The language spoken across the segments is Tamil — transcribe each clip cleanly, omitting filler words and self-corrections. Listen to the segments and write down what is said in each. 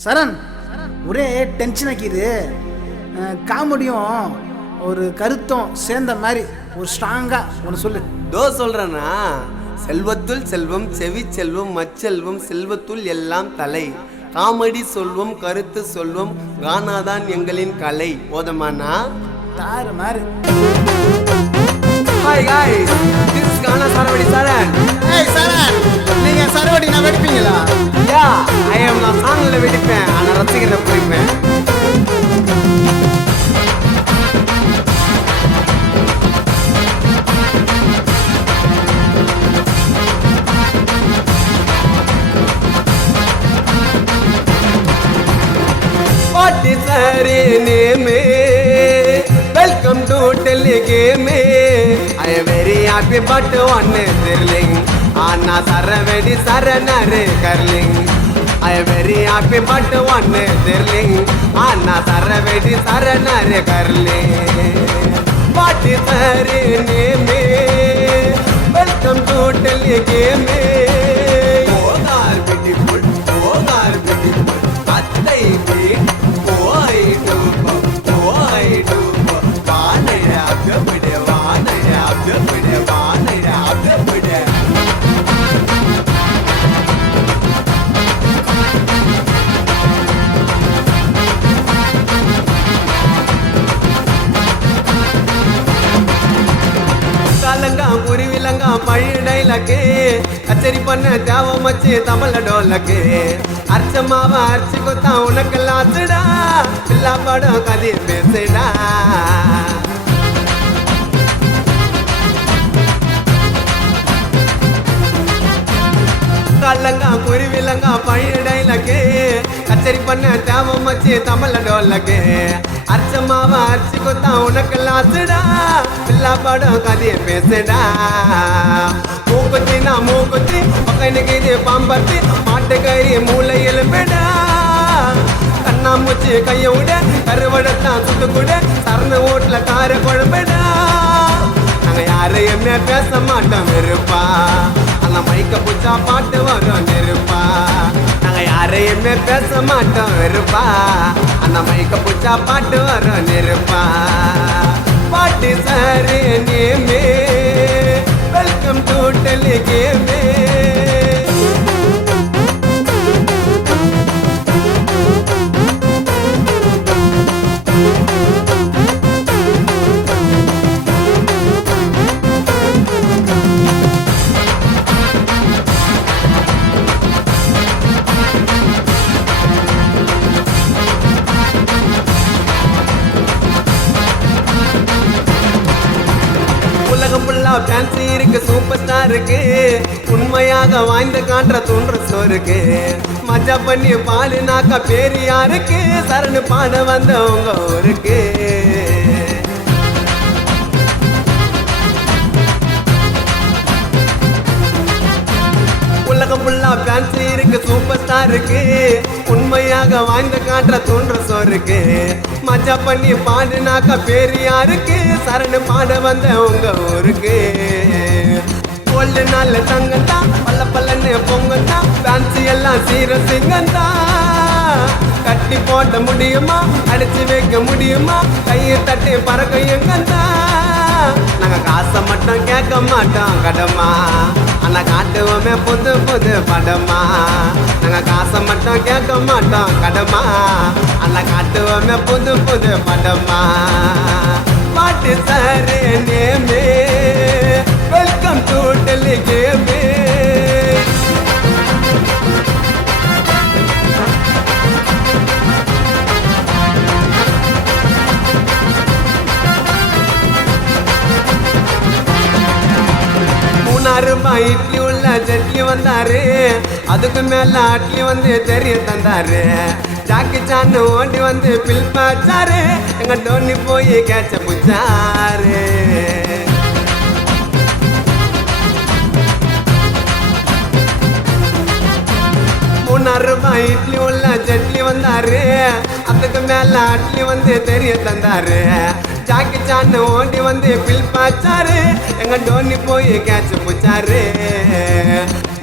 சரண், ஒரே டென்ஷன் ஆக்கிது. காமெடியும் ஒரு கருத்தும் சேர்ந்த மாதிரி ஒரு ஸ்ட்ராங்காக ஒன்று சொல்லு. சொல்கிறேன்னா, செல்வத்துள் செல்வம், செவி செல்வம், மச்செல்வம், செல்வத்துள் எல்லாம் தலை, காமெடி சொல்வம், கருத்து சொல்வம், கானாதான் எங்களின் கலை. போதமானா தாறு மாதிரி. ஹாய் காய்ஸ், திஸ் இஸ் கானா சரவடி சரண். ஏய் சரண், நீங்க சரவடி நான் வெடிப்பீங்களா? யா, நான் சாங்ல வெடிப்பேன், ஆனால் ரசிகரை பிடிப்பேன். What is her name? Welcome to Telegame. I am very happy but one thrilling. Anna Saravedi Saranare Curling. I am very happy but one thrilling. Anna Saravedi Saranare Curling. What is her name? Welcome to Telegame. Both are beautiful. Both are beautiful. Attai meet. குருவிலங்கா பழிடைலக்கு கச்சேரி பண்ண தேவம் வச்சு தமிழ டோலக்கு அர்ச்சமாவ அரிசி கொத்தா உனக்கெல்லாம் ஆச்சுடா எல்லா படம் கதிர் பேசுடா. கல்லங்கா குருவிலங்கா பழிடைலக்கு கச்சேரி பண்ண தேவம் வச்சு தமிழ டோலக்கு அர்ச்சமாவ அரிசி கொத்தா உனக்கெல்லாம் ஆச்சுடா எல்லா படம் கதிர் பேசுடா. மூக்குத்தி நான் மூக்குத்தி பக்கனுக்கு இது பாம்பத்தி மாட்டுக்கறி மூளை எலும்பிடா. கண்ணாமூச்சி கைய விட கருவடத்தான் சுட்டு கூட சரண ஓட்டுல கார குழம்பிடா. நாங்க யாரையுமே பேச மாட்டோம் இருப்பா, ஆனா மைக்க பூச்சா பாட்டு வரும் நெருப்பா. நாங்க யாரையுமே பேச மாட்டோம் இருப்பா, ஆனா மைக்க பூச்சா பாட்டு வரும் நெருப்பா. பாட்டு சாரு நேமே, வெல்கம் டு டெலிகேமே. உலகம் ஃபுல்லா ஃபேன்சி இருக்கு, சூப்பர் ஸ்டார் இருக்கு, உண்மையாக வாய்ந்த காட்டுற தோன்ற சோருக்கு மஜா பண்ணி பாடு நாக்கா பேரு யாருக்கு சரணு பாட வந்தவங்க ஊருக்கு. உலகம் ஃபுல்லா ஃபேன்சி இருக்கு, சூப்பர் ஸ்டார் இருக்கு, உண்மையாக வாழ்ந்து காட்டுற தோன்ற சோருக்கு மஜா பண்ணி பாடுனாக்கா பேரு யாருக்கு சரணு பாட வந்த உங்க ஊருக்கு. கோல்டு நாள் தங்கந்தா பல்ல பல்லன்னு பொங்கந்தா ஃபேன்சி எல்லாம் சீர சிங்கந்தா. கட்டி போட்ட முடியுமா, அடிச்சு வைக்க முடியுமா, கையை தட்டி பறக்க எங்கந்தா. நாங்க காசை மட்டும் கேட்க மாட்டோம் கடமா, ஆனா காட்டுவோமே புது புது படமா. நாங்க காசை மட்டும் கேட்க மாட்டோம் கடமா, ஆனா காட்டுவோமே புது புது படமா. பாட்டு சாரு நேமே, வெல்கம் டு டெலிகேமே. ரூபாய் இட்லி உள்ள சட்லி வந்தாரு, அதுக்கு மேல அட்லி வந்து தெரிய தந்தாரு. ஜாக்கி சான்னு ஓடி வந்து பில் பாச்சாரு, எங்க டோனி போய் கேட்ச புச்சாரு. ரூபாய் இட்லி உள்ள சட்லி வந்தாரு, அதுக்கு மேல அட்லி வந்து தெரிய தந்தாரு. ஜாக்கி சான்னு ஓடி வந்து பில் பாச்சாரு, எங்க டோனி போய் கேட்ச புச்சாரு.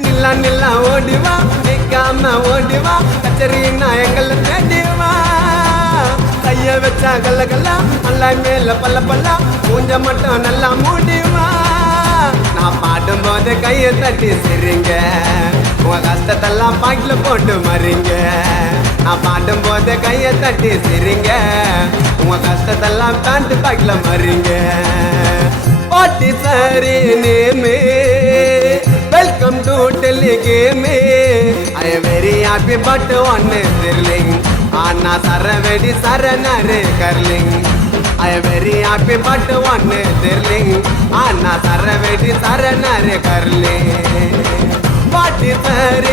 நில்லா நில்லா ஓடிவா, நிக்காம ஓடிவா, கச்சேரின்னா எங்கள நல்லா கல்ல கல்லா நல்லா மேல பல்ல பல்லா மூஞ்ச மட்டும் நல்லா மூடிவா நான் பாடும்போது கையை தட்டி சிரிங்க உங்க கஷ்டத்தெல்லாம் பாக்கில போட்டு மறிங்க நான் பாடும்போது கையை தட்டி சிரிங்க உங்க கஷ்டத்தெல்லாம் பேண்ட் பாக்கில மறிங்க பாட்டி சாரி நேமே வெல்கம் டு டெலிகேமே I am very happy but one thrilling ஆனா சரவெடி சரணரே கர்லிங் I am very happy but one thrilling Anna sarvedi saranare karle What is her